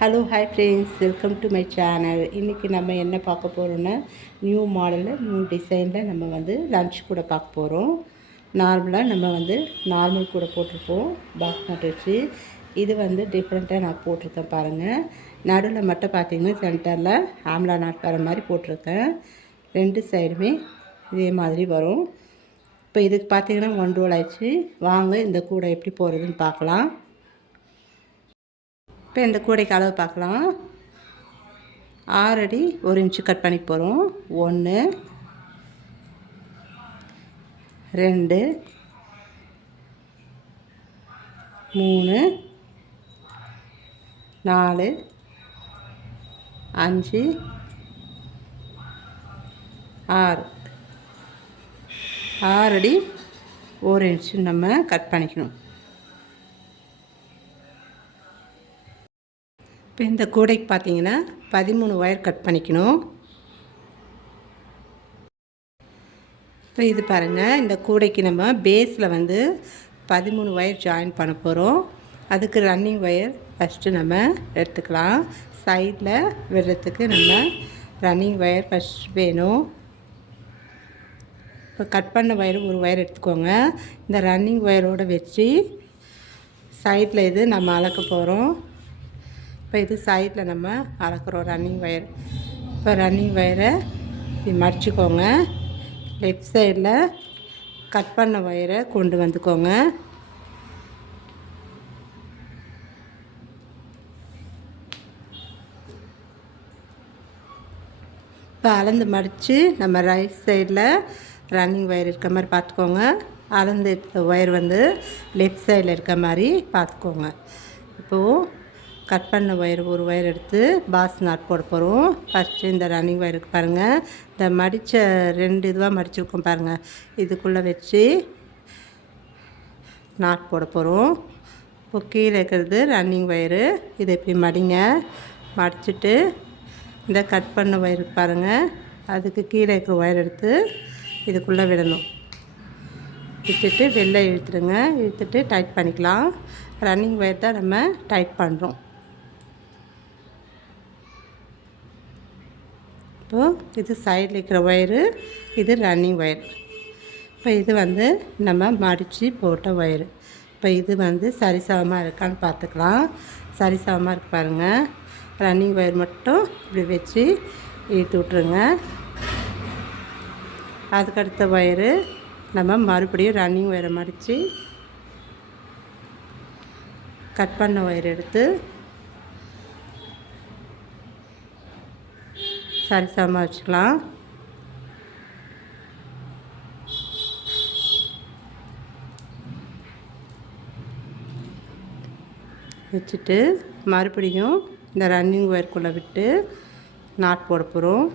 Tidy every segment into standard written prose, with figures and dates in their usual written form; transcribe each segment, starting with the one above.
Hello hi friends, welcome to my channel. இன்றைக்கி நம்ம என்ன பார்க்க போகிறோன்னா, நியூ மாடலில் நியூ டிசைனில் நம்ம லன்ச் கூட பார்க்க போகிறோம். நார்மலாக நம்ம நார்மல் கூட போட்டிருப்போம் பாக்ஸ் நட் வச்சு. இது டிஃப்ரெண்ட்டாக நான் போட்டிருக்கேன் பாருங்கள். நடுவில் மட்டும் பார்த்திங்கன்னா சென்டரில் ஆம்லா நாட் வர மாதிரி போட்டிருக்கேன். 2 சைடுமே இதே மாதிரி வரும். இப்போ இதுக்கு பார்த்திங்கன்னா 1 ரோல் ஆயிடுச்சு. வாங்க இந்த கூடை எப்படி போகிறதுன்னு பார்க்கலாம். இப்போ இந்த கூடைக்கு அளவு பார்க்கலாம். 6 அடி 1 இன்ச்சு கட் பண்ணி போகிறோம். 1 2 3 4 5 6 அடி 1 இன்ச்சு நம்ம கட் பண்ணிக்கணும். இப்போ இந்த கூடைக்கு பார்த்தீங்கன்னா 13 ஒயர் கட் பண்ணிக்கணும். இப்போ இது பாருங்கள், இந்த கூடைக்கு நம்ம பேஸில் 13 ஒயர் ஜாயின் பண்ண போகிறோம். அதுக்கு ரன்னிங் ஒயர் ஃபஸ்ட்டு நம்ம எடுத்துக்கலாம். சைடில் விடுறதுக்கு நம்ம ரன்னிங் ஒயர் ஃபஸ்ட் வேணும். இப்போ கட் பண்ண ஒயர் ஒரு ஒயர் எடுத்துக்கோங்க. இந்த ரன்னிங் ஒயரோடு வச்சு சைடில் இது நம்ம அளக்க போகிறோம். இப்போ இது சைடில் நம்ம அளக்குறோம் ரன்னிங் ஒயர். இப்போ ரன்னிங் ஒயரை இப்படி மடிச்சுக்கோங்க. லெஃப்ட் சைடில் கட் பண்ண ஒயரை கொண்டு வந்துக்கோங்க. இப்போ அளந்து மடித்து நம்ம ரைட் சைடில் ரன்னிங் ஒயர் இருக்க மாதிரி பார்த்துக்கோங்க. அளந்து எடுத்த ஒயர் லெஃப்ட் சைடில் இருக்க மாதிரி பார்த்துக்கோங்க. இப்போது கட் பண்ண ஒயர் ஒரு ஒயர் எடுத்து பாஸ் நாட் போட போகிறோம். ஃபஸ்ட்டு இந்த ரன்னிங் ஒயருக்கு பாருங்கள், இந்த மடித்த 2 இதுவாக மடிச்சிருக்கோம் பாருங்கள், இதுக்குள்ளே வச்சு நாட் போட போகிறோம். இப்போ கீழே இருக்கிறது ரன்னிங் ஒயரு. இதை இப்படி மடிங்க. மடிச்சுட்டு இந்த கட் பண்ண ஒயருக்கு பாருங்கள், அதுக்கு கீழே இருக்கிற ஒயர் எடுத்து இதுக்குள்ளே விடணும். விட்டுட்டு வெளில இழுத்துடுங்க. இழுத்துட்டு டைட் பண்ணிக்கலாம். ரன்னிங் ஒயர் தான் நம்ம டைட் பண்ணுறோம். இப்போது இது சைடில் இருக்கிற ஒயரு, இது ரன்னிங் ஒயர். இப்போ இது நம்ம மடித்து போட்ட ஒயரு. இப்போ இது சரிசமமாக இருக்கான்னு பார்த்துக்கலாம். சரிசமமாக இருக்கு பாருங்கள். ரன்னிங் ஒயர் மட்டும் இப்படி வச்சு இழுத்து விட்ருங்க. அதுக்கடுத்த ஒயரு நம்ம மறுபடியும் ரன்னிங் ஒயரை மடித்து கட் பண்ண ஒயர் எடுத்து சரிசமமாக வச்சுக்கலாம். வச்சுட்டு மறுபடியும் இந்த ரன்னிங் ஒயர்க்குள்ளே விட்டு நாட் போட போகிறோம்.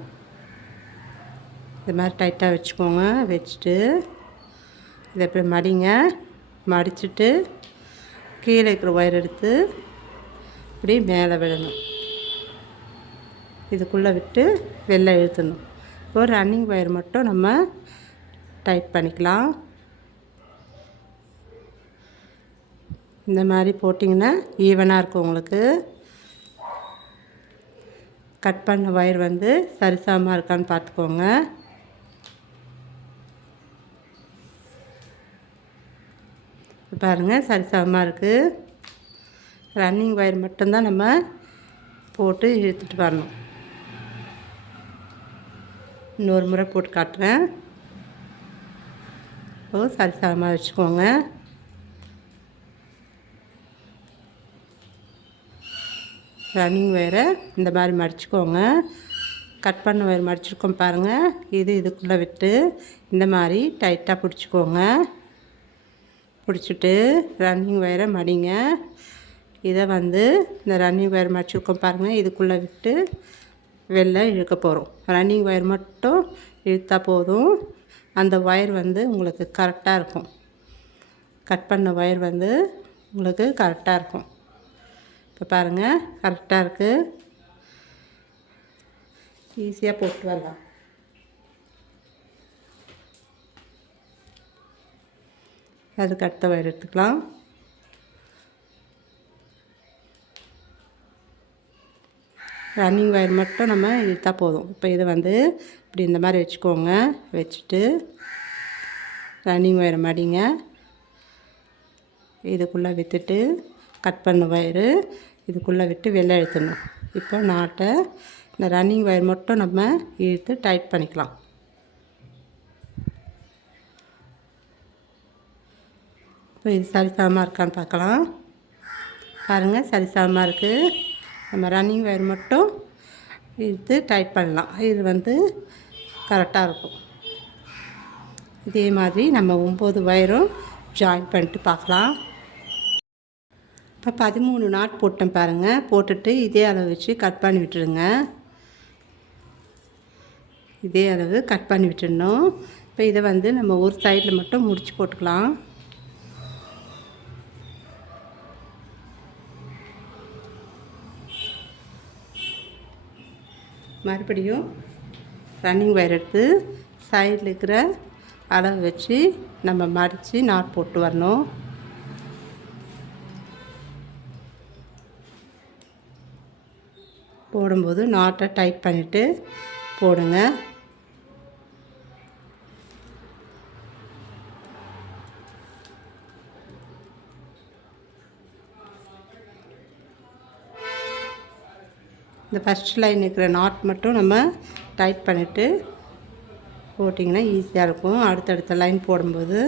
இது மாதிரி டைட்டாக வச்சுக்கோங்க. வச்சுட்டு இதை இப்படி மடிங்க. மடிச்சுட்டு கீழே இருக்கிற ஒயர் எடுத்து இப்படி மேலே விடணும். இதுக்குள்ளே விட்டு வெளில இழுத்தணும். இப்போ ரன்னிங் ஒயர் மட்டும் நம்ம டைட் பண்ணிக்கலாம். இந்த மாதிரி போட்டிங்கன்னா ஈவனாக இருக்கும் உங்களுக்கு. கட் பண்ண ஒயர் சரிசமமாக இருக்கான்னு பார்த்துக்கோங்க. பாருங்கள், சரிசமமாக இருக்குது. ரன்னிங் ஒயர் மட்டும்தான் நம்ம போட்டு இழுத்துட்டு வரணும். இன்னொரு முறை போட்டு காட்டுறேன். இப்போது சரிசமமாக வச்சுக்கோங்க. ரன்னிங் ஒயரை இந்த மாதிரி மடிச்சுக்கோங்க. கட் பண்ண ஒயர் மடிச்சிருக்கோம் பாருங்கள், இதுக்குள்ளே விட்டு இந்த மாதிரி டைட்டாக பிடிச்சிக்கோங்க. பிடிச்சிட்டு ரன்னிங் ஒயரை மடிங்க. இதை இந்த ரன்னிங் ஒயர் மடிச்சிருக்கோம் பாருங்கள், இதுக்குள்ளே விட்டு வெளில இழுக்க போகிறோம். ரன்னிங் ஒயர் மட்டும் இழுத்தா போதும். அந்த ஒயர் உங்களுக்கு கரெக்டாக இருக்கும். கட் பண்ண ஒயர் உங்களுக்கு கரெக்டாக இருக்கும். இப்போ பாருங்கள், கரெக்டாக இருக்குது. ஈஸியாக போட்டு வரலாம். அதுக்கு அடுத்த ஒயர் எடுத்துக்கலாம். ரன்னிங் ஒயர் மட்டும் நம்ம இழுத்தால் போதும். இப்போ இதை வந்து இப்படி இந்த மாதிரி வச்சுக்கோங்க. வச்சுட்டு ரன்னிங் ஒயரை மடிங்க. இதுக்குள்ளே விட்டுட்டு கட் பண்ண ஒயரு இதுக்குள்ளே விட்டு வெளில இழுத்துடணும். இப்போ நாட்டை இந்த ரன்னிங் ஒயர் மட்டும் நம்ம இழுத்து டைட் பண்ணிக்கலாம். இப்போ இது சரிசமமாக இருக்கான்னு பார்க்கலாம். பாருங்கள், சரிசமமாக இருக்குது. நம்ம ரன்னிங் ஒயர் மட்டும் இழுத்து டைட் பண்ணலாம். இது வந்து கரெக்டாக இருக்கும். இதே மாதிரி நம்ம 9 ஒயரும் ஜாயின் பண்ணிட்டு பார்க்கலாம். இப்போ 13 நாட் போட்டேன் பாருங்கள். போட்டுட்டு இதே அளவு வச்சு கட் பண்ணி விட்டுருங்க. இதே அளவு கட் பண்ணி விட்டுடணும். இப்போ இதை வந்து நம்ம ஒரு சைடில் மட்டும் முடிச்சு போட்டுக்கலாம். மறுபடியும் ரன்னிங் ஒயர் எடுத்து சைடில் இருக்கிற அளவு வச்சு நம்ம மடித்து நாட் போட்டு வரணும். போடும்போது நாட்டை டைட் பண்ணிவிட்டு போடுங்க. இந்த ஃபஸ்ட் லைன் இருக்கிற நாட் மட்டும் நம்ம டைட் பண்ணிவிட்டு போட்டிங்கன்னா ஈஸியாக இருக்கும். அடுத்தடுத்த லைன் போடும்போது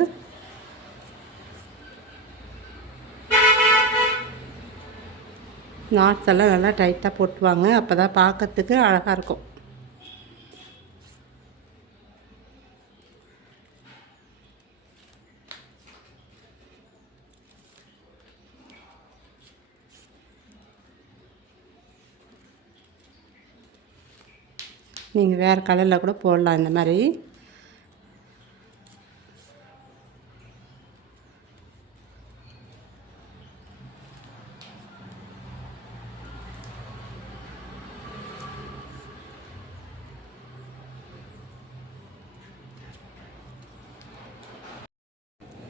நாட்ஸ் எல்லாம் நல்லா டைட்டாக போட்டுவாங்க. அப்போ தான் பார்க்கறதுக்கு அழகாக இருக்கும். நீங்கள் வேறு கலரில் கூட போடலாம். இந்த மாதிரி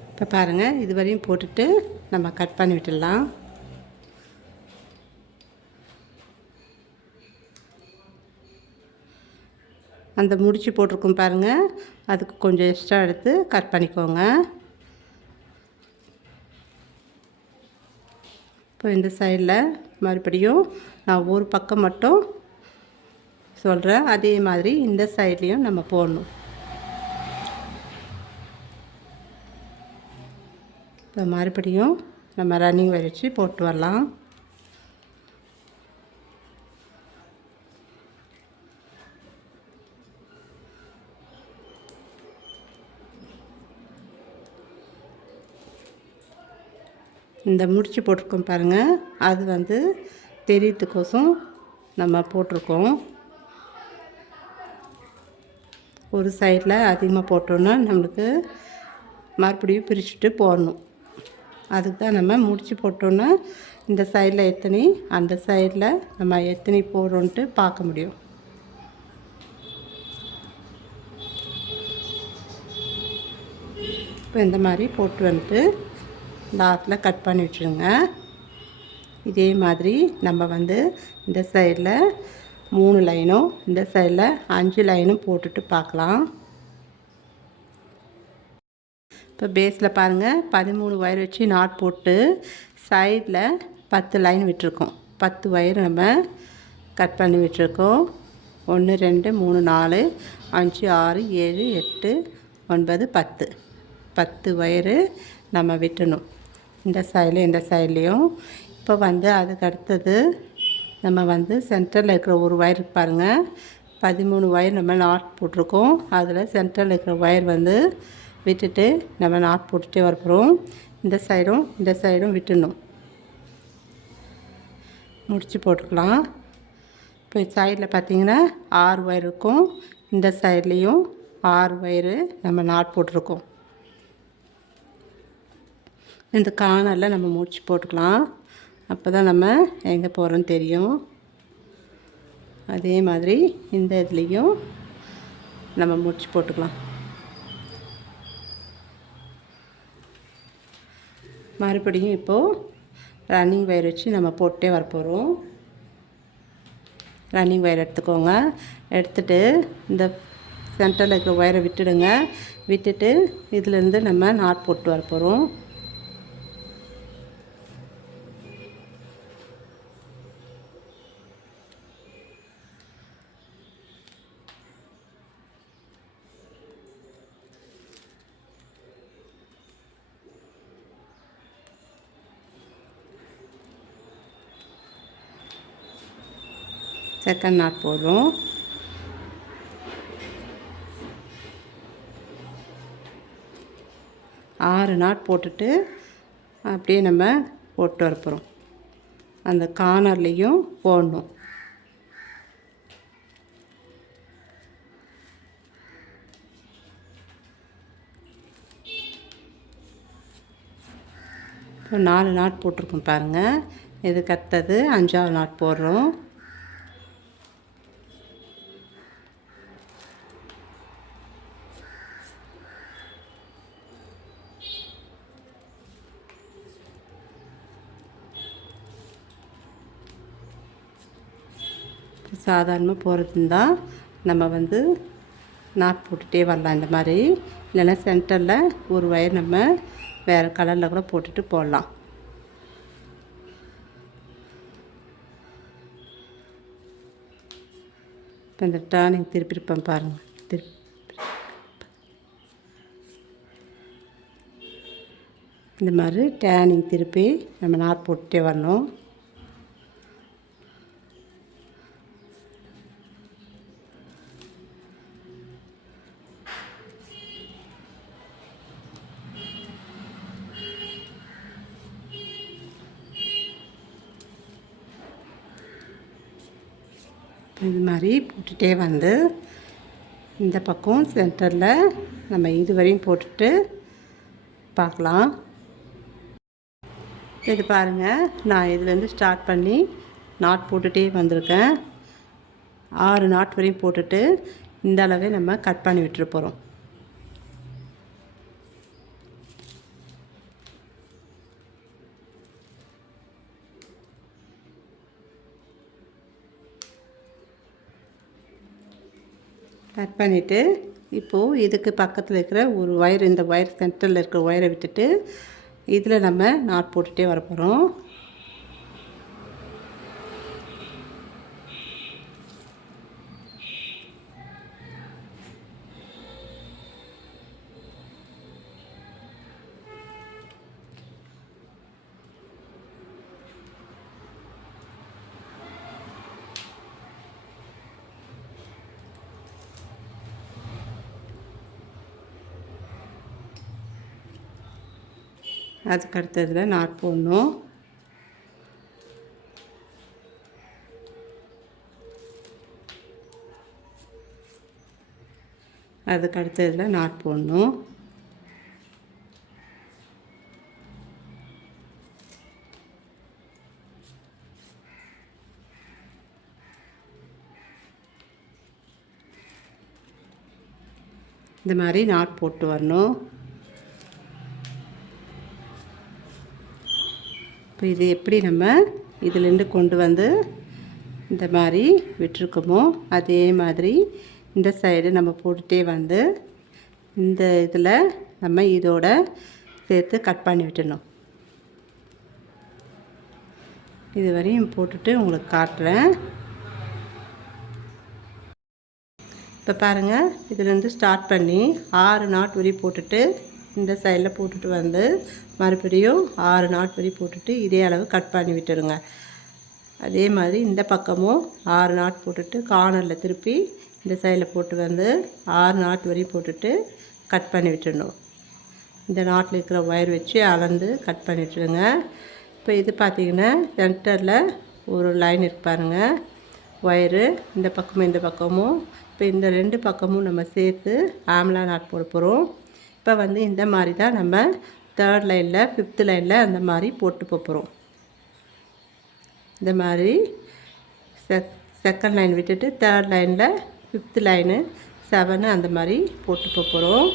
இப்போ பாருங்கள், இது வரையும் போட்டுட்டு நம்ம கட் பண்ணி விட்டுடலாம். அந்த முடிச்சு போட்டிருக்கும் பாருங்கள், அதுக்கு கொஞ்சம் எக்ஸ்ட்ரா எடுத்து கட் பண்ணிக்கோங்க. இப்போ இந்த சைடில் மறுபடியும் நான் ஒரு பக்கம் மட்டும் சொல்கிறேன். அதே மாதிரி இந்த சைட்லேயும் நம்ம போடணும். இப்போ மறுபடியும் நம்ம ரன்னிங் ஒயர் வச்சு போட்டு வரலாம். இந்த முடிச்சு போட்டிருக்கோம் பாருங்கள், அது வந்து தெரியறதுக்கோசம் நம்ம போட்டிருக்கோம். ஒரு சைடில் அதிகமாக போட்டோன்னா நம்மளுக்கு மறுபடியும் பிரிச்சுட்டு போடணும். அதுக்கு தான் நம்ம முடிச்சு போட்டோன்னா இந்த சைடில் எத்தனை, அந்த சைடில் நம்ம எத்தனை போடுறோன்ட்டு பார்க்க முடியும். இப்போ இந்த மாதிரி போட்டு வந்துட்டு லாஸ்ட்டில் கட் பண்ணி விட்டுருங்க. இதே மாதிரி நம்ம வந்து இந்த சைடில் 3 லைனும் இந்த சைடில் 5 லைனும் போட்டுட்டு பார்க்கலாம். இப்போ பேஸில் பாருங்கள், 13 ஒயர் வச்சு நாட் போட்டு சைடில் 10 லைன் விட்டுருக்கோம். 10 ஒயர் நம்ம கட் பண்ணி விட்டுருக்கோம். 1 2 3 4 5 6 7 8 9 10 10 ஒயரு நம்ம விட்டணும். இந்த சைடில் இந்த சைட்லேயும். இப்போ வந்து அதுக்கு அடுத்தது நம்ம வந்து சென்டரில் இருக்கிற ஒரு ஒயருக்கு பாருங்கள், 13 ஒயர் நம்ம நாட் போட்டிருக்கோம். அதில் சென்டரில் இருக்கிற ஒயர் வந்து விட்டுட்டு நம்ம நாட் போட்டுகிட்டே வரப்போகிறோம். இந்த சைடும் விட்டுடணும். முடிச்சு போட்டுக்கலாம். இப்போ சைடில் பார்த்திங்கன்னா 6 ஒயர் இருக்கும். இந்த சைட்லேயும் 6 ஒயரு நம்ம நாட் போட்டிருக்கோம். இந்த கார்னரில் நம்ம முடிச்சு போட்டுக்கலாம். அப்போ தான் நம்ம எங்கே போகிறோன்னு தெரியும். அதே மாதிரி இந்த இதுலேயும் நம்ம முடிச்சு போட்டுக்கலாம். மறுபடியும் இப்போது ரன்னிங் ஒயர் வச்சு நம்ம போட்டே வரப்போகிறோம். ரன்னிங் ஒயர் எடுத்துக்கோங்க. எடுத்துகிட்டு இந்த சென்டரில் இருக்கிற ஒயரை விட்டுடுங்க. விட்டுட்டு இதிலேருந்து நம்ம நாட் போட்டு வர போகிறோம். செகண்ட் நாட் போடுறோம். ஆறு நாட் போட்டுட்டு அப்படியே நம்ம போட்டு வர போகிறோம். அந்த கார்னர்லேயும் போடணும். இப்போ 4 நாட் போட்டிருக்கோம் பாருங்கள். இதுக்கு அடுத்தது 5ஆவது நாட் போடுறோம். சாதாரணமாக போகிறதுந்தா நம்ம வந்து நாட் போட்டுகிட்டே வரலாம் இந்த மாதிரி. இல்லைன்னா சென்டரில் ஒரு ஒயர் நம்ம வேறு கலரில் கூட போட்டுட்டு போடலாம். இப்போ இந்த டர்னிங் திருப்பிருப்பேன் பாருங்கள். இந்த மாதிரி டர்னிங் திருப்பி நம்ம நாட் போட்டுகிட்டே வரணும். இது மாதிரி போட்டுகிட்டே வந்து இந்த பக்கம் சென்டரில் நம்ம இது வரையும் போட்டுட்டு பார்க்கலாம். இது பாருங்கள், நான் இதுலேருந்து ஸ்டார்ட் பண்ணி நாட் போட்டுகிட்டே வந்திருக்கேன். 6 நாட் வரையும் போட்டுட்டு இந்த அளவே நம்ம கட் பண்ணி விட்டுற போகிறோம். கட் பண்ணிவிட்டு இப்போது இதுக்கு பக்கத்தில் இருக்கிற ஒரு ஒயர், இந்த ஒயர் சென்டரில் இருக்கிற ஒயரை விட்டுட்டு இதில் நம்ம நாட் போட்டுகிட்டே வர போகிறோம். அதுக்கு அடுத்ததில் நாட் போடணும். அதுக்கு அடுத்ததில் நாட் போடணும். இந்த மாதிரி நாட் போட்டு வரணும். இப்போ இது எப்படி நம்ம இதிலேருந்து கொண்டு வந்து இந்த மாதிரி விட்டுருக்கோமோ அதே மாதிரி இந்த சைடு நம்ம போட்டுகிட்டே வந்து இந்த இதில் நம்ம இதோட சேர்த்து கட் பண்ணி விட்டுடணும். இது வரையும் போட்டுட்டு உங்களுக்கு காட்டுறேன். இப்போ பாருங்கள், இதுலேருந்து ஸ்டார்ட் பண்ணி 6 நாட் வரி போட்டுட்டு இந்த சைடில் போட்டுட்டு வந்து மறுபடியும் 6 நாட் வரி போட்டுட்டு இதே அளவு கட் பண்ணி விட்டுருங்க. அதே மாதிரி இந்த பக்கமும் 6 நாட் போட்டுட்டு கார்னரில் திருப்பி இந்த சைடில் போட்டு வந்து 6 நாட் வரி போட்டுட்டு கட் பண்ணி விட்டுடணும். இந்த நாட்டில் இருக்கிற ஒயர் வச்சு அளந்து கட் பண்ணி விட்டுருங்க. இப்போ இது பார்த்திங்கன்னா சென்டரில் ஒரு லைன் இருக்கு பாருங்கள், ஒயரு இந்த பக்கமும் இந்த பக்கமும். இப்போ இந்த 2 பக்கமும் நம்ம சேர்த்து ஆம்லா நாட் போட போகிறோம். இப்போ வந்து இந்த மாதிரி தான் நம்ம 3rd லைனில் 5th லைனில் அந்த மாதிரி போட்டு போகிறோம். இந்த மாதிரி செகண்ட் லைன் விட்டுட்டு 3rd லைனில் 5th லைனு 7 அந்த மாதிரி போட்டு போகிறோம்.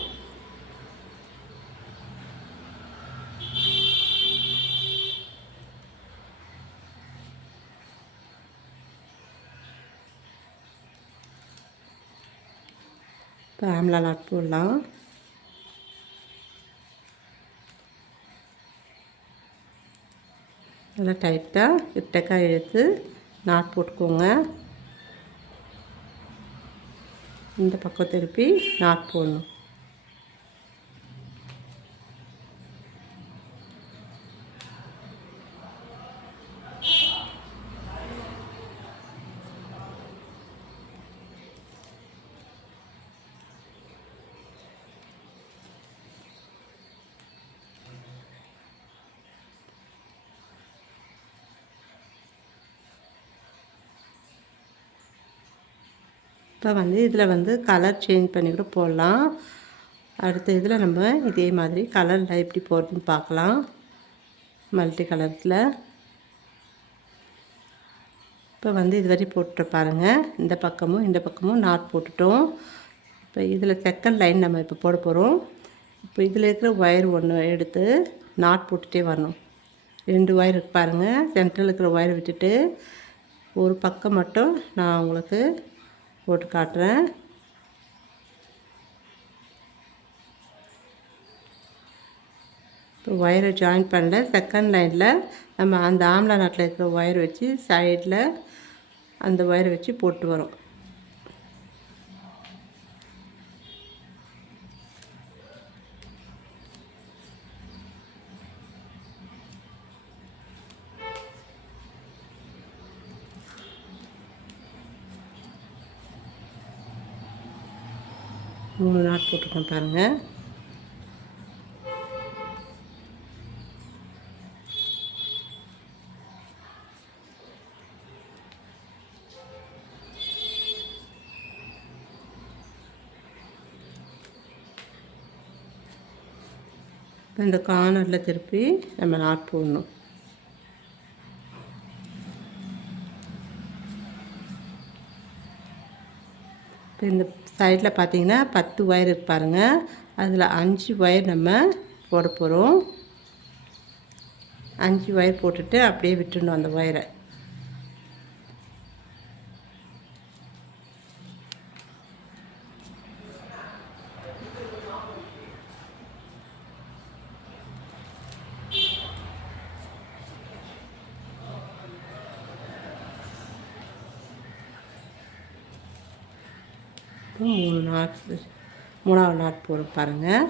இப்போ ஆம்லா நாட் போடலாம். நல்லா டைட்டாக கிட்டக்காய் எடுத்து நாட் போட்டுக்கோங்க. இந்த பக்கம் திருப்பி நாட் போடணும். இப்போ இதில் கலர் சேஞ்ச் பண்ணி கூட போடலாம். அடுத்த இதில் நம்ம இதே மாதிரி கலரில் எப்படி போடுறதுன்னு பார்க்கலாம். மல்டி கலர்ஸில் இப்போ இதுவரை போட்டு பாருங்கள். இந்த பக்கமும் நாட் போட்டுட்டோம். இப்போ இதில் செகண்ட் லைன் நம்ம இப்போ போட போகிறோம். இப்போ இதில் இருக்கிற ஒயர் ஒன்று எடுத்து நாட் போட்டுகிட்டே வரணும். 2 ஒயர் இருக்கு பாருங்கள். சென்டரில் இருக்கிற ஒயர் விட்டுட்டு ஒரு பக்கம் மட்டும் நான் உங்களுக்கு போட்டு காட்டுறேன். இப்போ ஒயரை ஜாயின் பண்ணல. செகண்ட் லைனில் நம்ம அந்த ஆம்லா நாட்டில் இருக்கிற ஒயர் வச்சு சைடில் அந்த ஒயரை வச்சு போட்டு வரோம். மூணு நாட் போட்டுருக்கேன் பாருங்கள். இந்த கார்னரில் திருப்பி நம்ம நாட் போடணும். இப்போ இந்த சைடில் பார்த்தீங்கன்னா 10 ஒயர் இருக்கு பாருங்கள். அதில் 5 ஒயர் நம்ம போட போகிறோம். 5 ஒயர் போட்டுட்டு அப்படியே விட்டுடணும் அந்த ஒயரை. மூணாவது நாட் போடும் பாருங்கள்.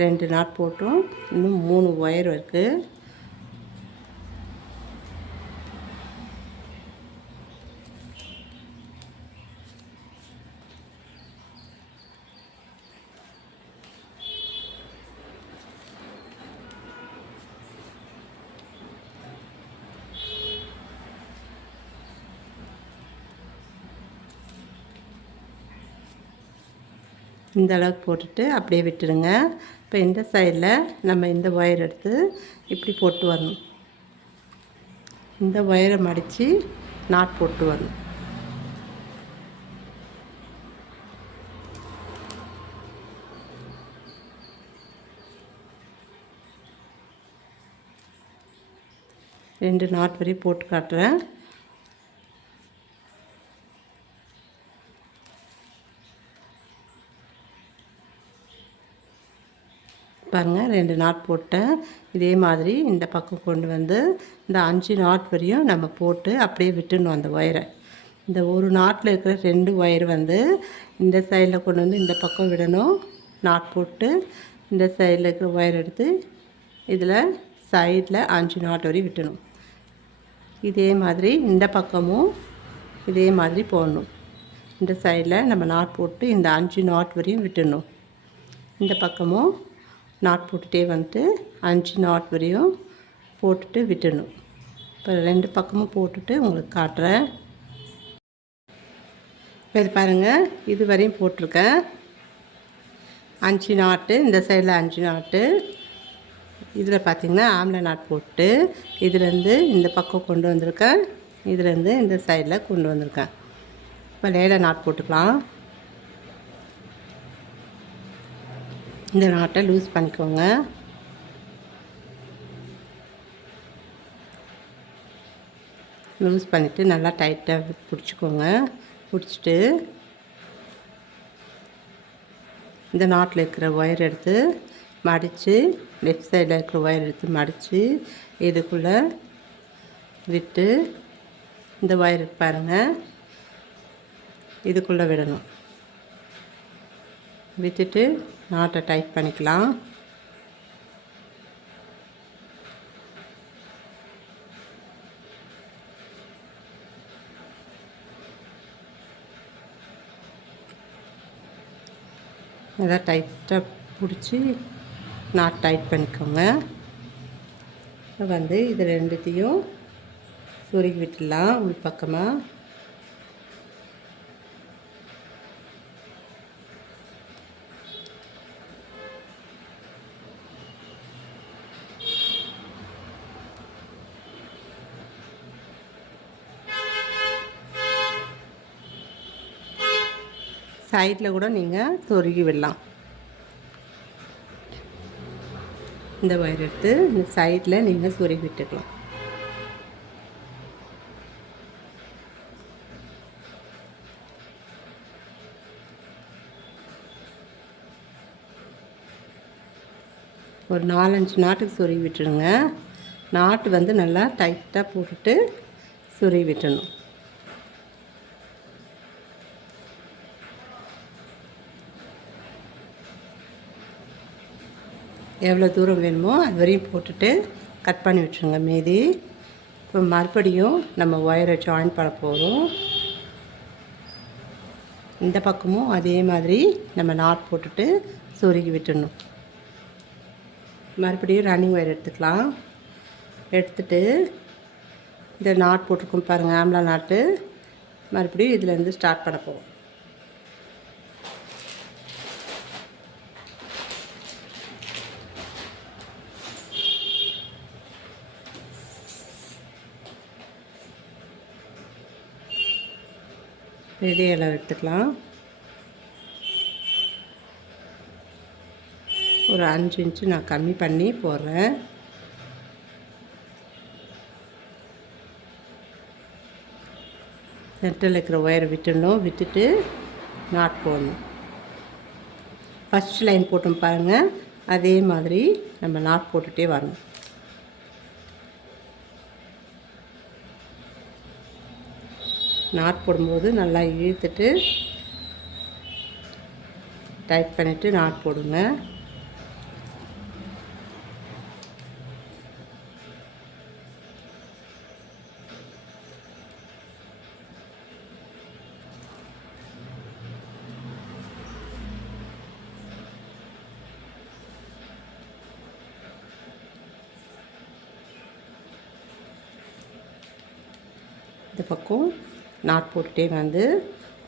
2 நாட் போட்டும் இன்னும் 3 ஒயர் இருக்குது. இந்த அளவுக்கு போட்டுட்டு அப்படியே விட்டுடுங்க. இப்போ இந்த சைடில் நம்ம இந்த ஒயர் எடுத்து இப்படி போட்டு வரணும். இந்த ஒயரை மடித்து நாட் போட்டு வரணும். ரெண்டு நாட் வரையும் போட்டு காட்டுறேன். பாருங்கள், 2 நாட் போட்டேன். இதே மாதிரி இந்த பக்கம் கொண்டு வந்து இந்த 5 நாட் வரையும் நம்ம போட்டு அப்படியே விட்டுடணும் அந்த ஒயரை. இந்த ஒரு நாட்டில் இருக்கிற 2 ஒயர் இந்த சைடில் கொண்டு வந்து இந்த பக்கம் விடணும். நாட் போட்டு இந்த சைடில் இருக்கிற ஒயர் எடுத்து இதில் சைடில் 5 நாட் வரையும் விட்டணும். இதே மாதிரி இந்த பக்கமும் இதே மாதிரி போடணும். இந்த சைடில் நம்ம நாட் போட்டு இந்த 5 நாட் வரையும் விட்டுடணும். இந்த பக்கமும் நாட் போட்டுகிட்டே 5 நாட் வரையும் போட்டுட்டு விட்டுடணும். இப்போ 2 பக்கமும் போட்டுட்டு உங்களுக்கு காட்டுறேன். இப்போ இது பாருங்கள், இது வரையும் போட்டிருக்கேன் 5 நாட்டு. இந்த சைடில் 5 நாட்டு. இதில் பார்த்திங்கன்னா ஆம்லா நாட் போட்டு இதுலேருந்து இந்த பக்கம் கொண்டு வந்திருக்கேன். இதுலேருந்து இந்த சைடில் கொண்டு வந்திருக்கேன். இப்போ லேடாக நாட் போட்டுக்கலாம். இந்த நாட்டை லூஸ் பண்ணிக்கோங்க. லூஸ் பண்ணிவிட்டு நல்லா டைட்டாக பிடிச்சிக்கோங்க. பிடிச்சிட்டு இந்த நாட்டில் இருக்கிற ஒயர் எடுத்து மடித்து, லெஃப்ட் சைடில் இருக்கிற ஒயர் எடுத்து மடித்து இதுக்குள்ளே விட்டு, இந்த ஒயர் பாருங்கள், இதுக்குள்ளே விடணும். விட்டுட்டு நாட்டை டைட் பண்ணிக்கலாம். அதை டைட்டாக பிடிச்சி நாட் டைட் பண்ணிக்கோங்க. வந்து இது ரெண்டுத்தையும் சொருகி விட்டுடலாம் உள் பக்கமாக. சைடில் கூட நீங்கள் சொருகி விடலாம். இந்த ஒயர் எடுத்து இந்த சைடில் நீங்கள் சொருகி விட்டுக்கலாம். ஒரு 4-5 நாட்டுக்கு சொருகி விட்டுருங்க. நாட்டு வந்து நல்லா டைட்டாக போட்டுட்டு சொருகி விட்டுணும். எவ்வளோ தூரம் வேணுமோ அது வரையும் போட்டுட்டு கட் பண்ணி விட்டுருங்க மீதி. இப்போ மறுபடியும் நம்ம ஒயரை ஜாயின் பண்ண போகிறோம். இந்த பக்கமும் அதே மாதிரி நம்ம நாட் போட்டுட்டு சொருகி விட்டுடணும். மறுபடியும் ரன்னிங் ஒயர் எடுத்துக்கலாம். எடுத்துட்டு இந்த நாட் போட்டிருக்கோம் பாருங்கள், ஆம்லா நாட்டு. மறுபடியும் இதிலேருந்து ஸ்டார்ட் பண்ண போவோம். இதே எல்லாம் எடுத்துக்கலாம். ஒரு 5 இன்ச்சு நான் கம்மி பண்ணி போடுறேன். சென்டரில் இருக்கிற ஒயரை விட்டுடணும். விட்டுட்டு நாட் போடணும். ஃபஸ்ட் லைன் போட்டோம் பாருங்கள், அதே மாதிரி நம்ம நாட் போட்டுகிட்டே வரணும். நாட் போடும்போது நல்லா இழுத்துட்டு டைட் பண்ணிவிட்டு நாட் போடுங்க. இந்த பக்கம் நாட் போட்டுகிட்டே வந்து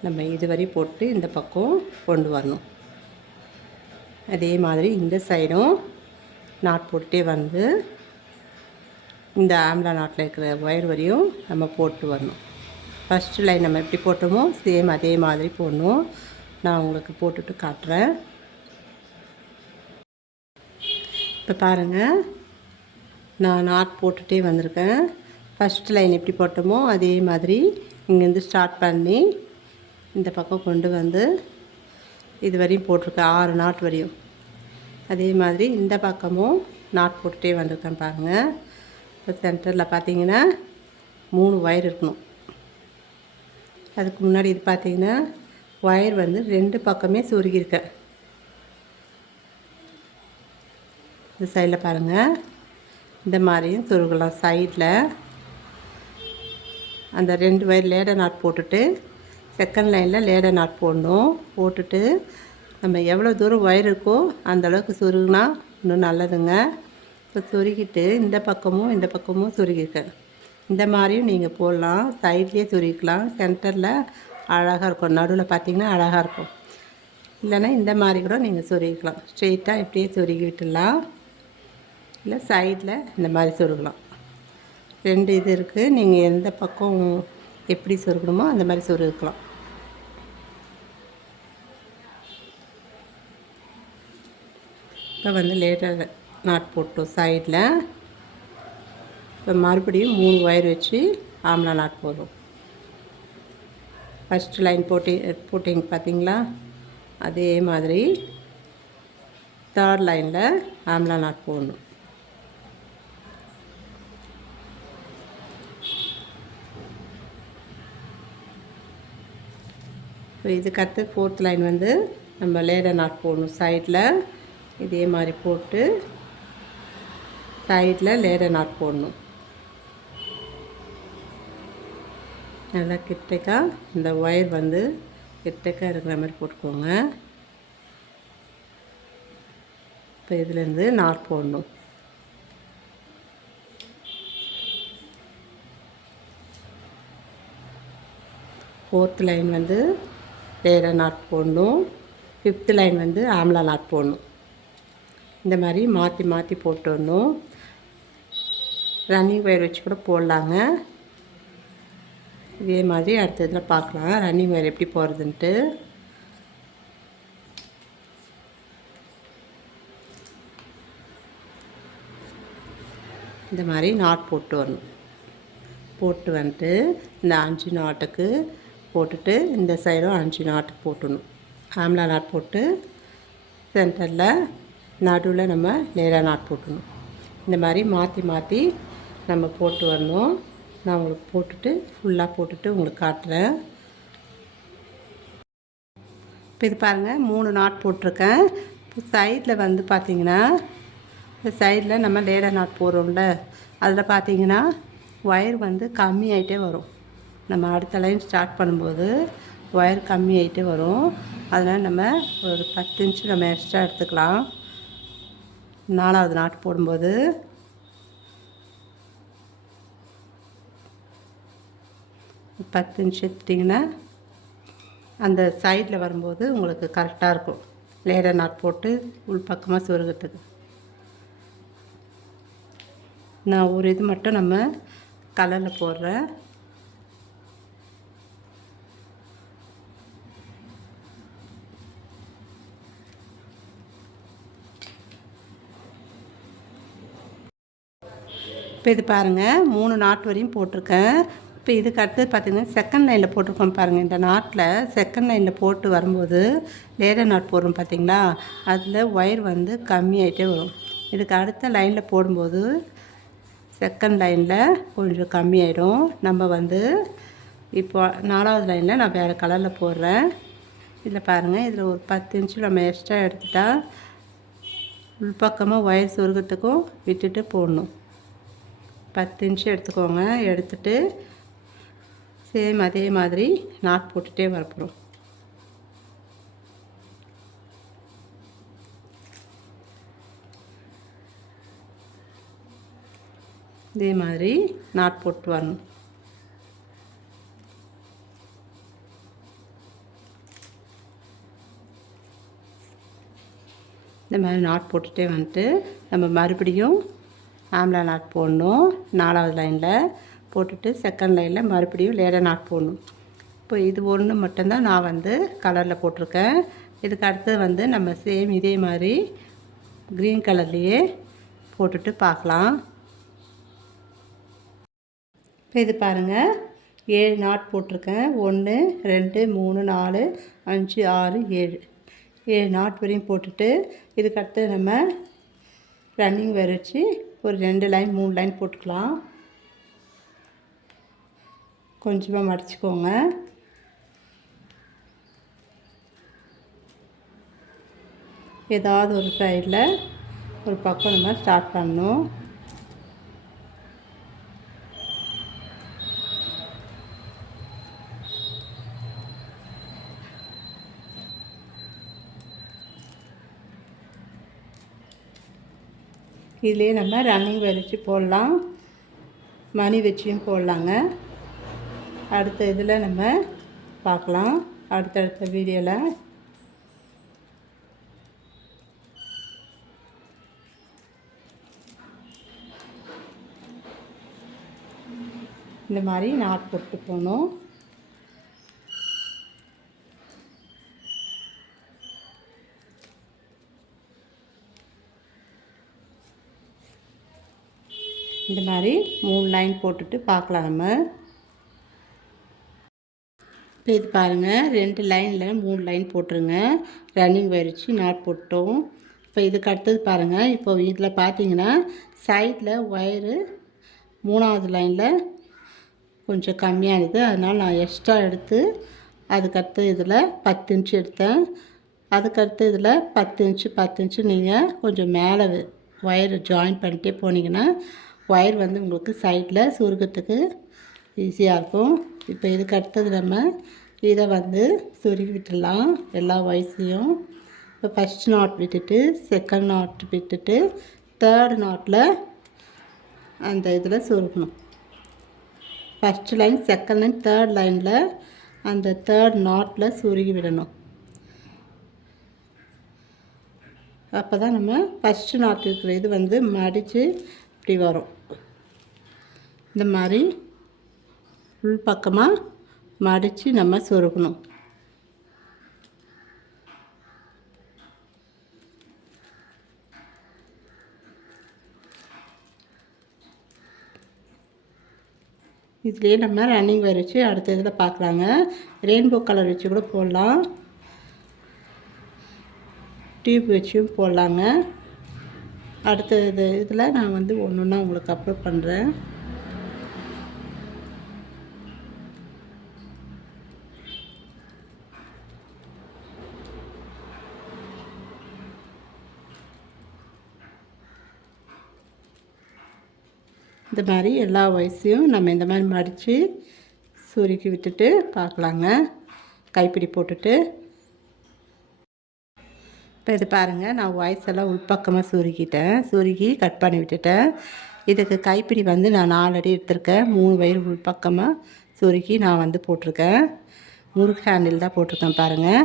நம்ம இதுவரை போட்டு இந்த பக்கம் கொண்டு வரணும். அதே மாதிரி இந்த சைடும் நாட் போட்டுகிட்டே வந்து இந்த ஆம்லா நாட்டில் இருக்கிற ஒயர் வரையும் நம்ம போட்டு வரணும். ஃபஸ்ட்டு லைன் நம்ம எப்படி போட்டோமோ சேம் அதே மாதிரி போடணும். நான் உங்களுக்கு போட்டுட்டு காட்டுறேன். இப்போ பாருங்கள், நான் நாட் போட்டுகிட்டே வந்திருக்கேன். ஃபஸ்ட் லைன் எப்படி போட்டோமோ அதே மாதிரி இங்கேருந்து ஸ்டார்ட் பண்ணி இந்த பக்கம் கொண்டு வந்து இது வரையும் போட்டிருக்கேன், 6 நாட் வரையும். அதே மாதிரி இந்த பக்கமும் நாட் போட்டுகிட்டே வந்திருக்கேன் பாருங்கள். இப்போ சென்டரில் பார்த்தீங்கன்னா 3 ஒயர் இருக்கணும். அதுக்கு முன்னாடி இது பார்த்தீங்கன்னா ஒயர் வந்து 2 பக்கமே சொருகியிருக்கேன். இந்த சைடில் பாருங்கள், இந்த மாதிரியும் சொருகலாம். சைடில் அந்த 2 ஒயர் லேடர் நாட் போட்டுட்டு செகண்ட் லைனில் லேடர் நாட் போடணும். போட்டுட்டு நம்ம எவ்வளோ தூரம் ஒயர் இருக்கோ அந்தளவுக்கு சொருகுனா இன்னும் நல்லதுங்க. இப்போ சொருகிட்டு இந்த பக்கமும் சொருகிருக்கேன். இந்த மாதிரியும் நீங்கள் போடலாம். சைட்லேயே சொருகிக்கலாம். சென்டரில் அழகாக இருக்கும். நடுவில் பார்த்திங்கன்னா அழகாக இருக்கும். இல்லைன்னா இந்த மாதிரி கூட நீங்கள் சொருகிக்கலாம். ஸ்ட்ரெயிட்டாக இப்படியே சொருகி விட்டுடலாம். இல்லை சைடில் இந்த மாதிரி சொருகலாம். 2 இது இருக்குது. நீங்கள் எந்த பக்கம் எப்படி சொருகணுமோ அந்த மாதிரி சொருகிக்கலாம். இப்போ வந்து லேடர் நாட் போட்டோம் சைடில். இப்போ மறுபடியும் 3 ஒயர் வச்சு ஆம்லா நாட் போடுறோம். ஃபஸ்ட்டு லைன் போட்டிங்க பார்த்தீங்களா, அதே மாதிரி தேர்ட் லைனில் ஆம்லா நாட் போடணும். இப்போ இதுக்கடுத்து ஃபோர்த் லைன் வந்து நம்ம லேடர் நாட் போடணும். சைடில் இதே மாதிரி போட்டு சைடில் லேடர் நாட் போடணும். நல்லா கிட்டக்கா இந்த ஒயர் வந்து கிட்டக்கா இருக்கிற மாதிரி போட்டுக்கோங்க. இப்போ இதுலேருந்து நாட் போடணும். ஃபோர்த் லைன் வந்து லேடர் நாட் போடணும். ஃபிஃப்த் லைன் வந்து ஆம்லா நாட் போடணும். இந்த மாதிரி மாற்றி மாற்றி போட்டுடணும். ரன்னிங் ஒயர் வச்சு கூட போடலாங்க. இதே மாதிரி அடுத்த இதில் பார்க்கலாம் ரன்னிங் ஒயர் எப்படி போகிறதுன்ட்டு. இந்த மாதிரி நாட் போட்டு வரணும். போட்டு வந்துட்டு இந்த 5 நாட்டுக்கு போட்டுட்டு இந்த சைடும் 5 நாட்டு போட்டுடணும். ஆம்லா நாட் போட்டு சென்டரில் நடுவில் நம்ம லேடர் நாட் போட்டுடணும். இந்த மாதிரி மாற்றி மாற்றி நம்ம போட்டு வரணும். நான் உங்களுக்கு போட்டுட்டு ஃபுல்லாக போட்டுட்டு உங்களுக்கு காட்டுறேன். இப்போ இது பாருங்கள் 3 நாட் போட்டிருக்கேன். இப்போ சைடில் வந்து பார்த்திங்கன்னா இந்த சைடில் நம்ம லேடர் நாட் போடுறோம்ல அதில் பார்த்திங்கன்னா ஒயர் வந்து கம்மியாகிட்டே வரும். நம்ம அடுத்த லைன் ஸ்டார்ட் பண்ணும்போது ஒயர் கம்மியாகிட்டே வரும். அதனால் நம்ம ஒரு 10 இன்ச்சு நம்ம எக்ஸ்ட்ரா எடுத்துக்கலாம். 4வது நாட் போடும்போது 10 இன்ச்சு எடுத்துட்டிங்கன்னா அந்த சைடில் வரும்போது உங்களுக்கு கரெக்டாக இருக்கும் லேடர் நாட் போட்டு உள் பக்கமாக சொருகிறதுக்கு. நான் ஒரு இது மட்டும் நம்ம கலரில் போடுறேன். இப்போ இது பாருங்கள் 3 நாட் வரையும் போட்டிருக்கேன். இப்போ இதுக்கு அடுத்து பார்த்திங்கன்னா செகண்ட் லைனில் போட்டிருக்கோம் பாருங்கள். இந்த நாட்டில் செகண்ட் லைனில் போட்டு வரும்போது லேடர் நாட் போடுறோம் பார்த்திங்களா, அதில் ஒயர் வந்து கம்மியாகிட்டே வரும். இதுக்கு அடுத்த லைனில் போடும்போது செகண்ட் லைனில் கொஞ்சம் கம்மியாயிடும். நம்ம வந்து இப்போ 4வது லைனில் நான் வேறு கலரில் போடுறேன். இதில் பாருங்கள் இதில் ஒரு 10 இன்ச்சு நம்ம எக்ஸ்ட்ரா எடுத்துட்டா உள்பக்கமாக ஒயர் சொருகிறதுக்கும் விட்டுட்டு போடணும். 10 இன்ச்சு எடுத்துக்கோங்க. எடுத்துட்டு சேம் அதே மாதிரி நாட் போட்டுகிட்டே வரப்போகிறோம். இதே மாதிரி நாட் போட்டு வரணும். இந்த மாதிரி நாட் போட்டுகிட்டே வந்துட்டு நம்ம மறுபடியும் ஆம்லா நாட் போடணும். 4வது லைனில் போட்டுட்டு செகண்ட் லைனில் மறுபடியும் லேடர் நாட் போடணும். இப்போ இது ஒன்று மட்டும்தான் நான் வந்து கலரில் போட்டிருக்கேன். இதுக்கு அடுத்தது வந்து நம்ம சேம் இதே மாதிரி க்ரீன் கலர்லேயே போட்டுட்டு பார்க்கலாம். இப்போ இது பாருங்கள் 7 நாட் போட்டிருக்கேன். 1 2 3 4 5 6 7 நாட் வரையும் போட்டுட்டு இதுக்கு அடுத்து நம்ம ரன்னிங் வேர் வச்சு ஒரு 2 லைன் 3 லைன் போட்டுக்கலாம். கொஞ்சமாக மடிச்சுக்கோங்க. ஏதாவது ஒரு சைடில் ஒரு பக்கம் நம்ம ஸ்டார்ட் பண்ணணும். இதிலே நம்ம ரன்னிங் வேர் வச்சு போடலாம், மணி வச்சியும் போடலாங்க. அடுத்த இதில் நம்ம பார்க்கலாம் அடுத்தடுத்த வீடியோவில். இந்த மாதிரி நாட் போட்டு போகணும். இந்த மாதிரி 3 லைன் போட்டுட்டு பார்க்கலாம் நம்ம. இப்போ இது பாருங்கள் 2 லைனில் 3 லைன் போட்டுருங்க. ரன்னிங் வச்சு நாட் போட்டோம். இப்போ இதுக்கு அடுத்தது பாருங்கள். இப்போ இதில் பார்த்தீங்கன்னா சைடில் ஒயரு 3வது லைனில் கொஞ்சம் கம்மியானது, அதனால் நான் எக்ஸ்ட்ரா எடுத்து அதுக்கடுத்து இதில் 10 இன்ச்சு எடுத்தேன். அதுக்கடுத்து இதில் 10 இன்ச்சு நீங்கள் கொஞ்சம் மேலே ஒயர் ஜாயின் பண்ணிட்டே போனீங்கன்னா ஒயர் வந்து உங்களுக்கு சைடில் சுருக்கத்துக்கு ஈஸியாக இருக்கும். இப்போ இதுக்கு அடுத்தது நம்ம இதை வந்து சொருகி விட்டுடலாம் எல்லா வயசையும். இப்போ ஃபஸ்ட் நாட் விட்டுட்டு செகண்ட் நாட் விட்டுட்டு தேர்ட் நாட்டில் அந்த இதில் சொருகணும். First line, second line, third லைனில் அந்த தேர்ட் நாட்டில் சொருகி விடணும். அப்போ தான் நம்ம ஃபஸ்ட்டு நாட் இருக்கிற இது வந்து மடித்து இப்படி வரும். இந்த மாதிரி உள் பக்கமாக மடித்து நம்ம சொருகணும். இதுலேயே நம்ம ரன்னிங் ஒயர் வச்சு அடுத்த இதில் பார்க்கலாங்க. ரெயின்போ கலர் வச்சு கூட போடலாம், டியூப் வச்சும் போடலாங்க. அடுத்த இதில் நான் வந்து ஒன்று ஒன்றா உங்களுக்கு அப்லோட் பண்ணுறேன். இந்த மாதிரி எல்லா வயசையும் நம்ம இந்த மாதிரி மடித்து சுருக்கி விட்டுட்டு பார்க்கலாங்க. கைப்பிடி போட்டுட்டு இப்போ இது பாருங்கள், நான் வயசெல்லாம் உள்பக்கமாக சுருக்கி கட் பண்ணி விட்டுட்டேன். இதுக்கு கைப்பிடி வந்து நான் 4 அடி எடுத்திருக்கேன். 3 வயர் உள்பக்கமாக சுருக்கி நான் வந்து போட்டிருக்கேன். முறுக்கு ஹேண்டில் தான் போட்டிருக்கேன் பாருங்கள்.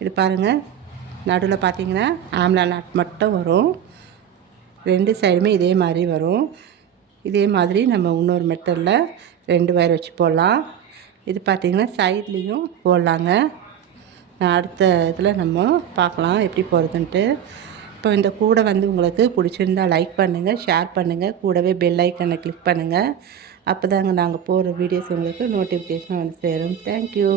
இது பாருங்கள், நடுவில் பார்த்தீங்கன்னா ஆம்லா நாட் மட்டும் வரும். 2 சைடுமே இதே மாதிரி வரும். இதே மாதிரி நம்ம இன்னொரு மெத்தடில் 2 வயர் வச்சு போடலாம். இது பார்த்திங்கன்னா சைட்லேயும் போடலாங்க. நான் அடுத்த இதில் நம்ம பார்க்கலாம் எப்படி போகிறதுன்ட்டு. இப்போ இந்த கூடை வந்து உங்களுக்கு பிடிச்சிருந்தால் லைக் பண்ணுங்கள், ஷேர் பண்ணுங்கள், கூடவே பெல் ஐக்கனை கிளிக் பண்ணுங்கள். அப்போ தாங்க நாங்கள் போடுற வீடியோஸ் உங்களுக்கு நோட்டிஃபிகேஷன் வந்து சேரும். தேங்க்யூ.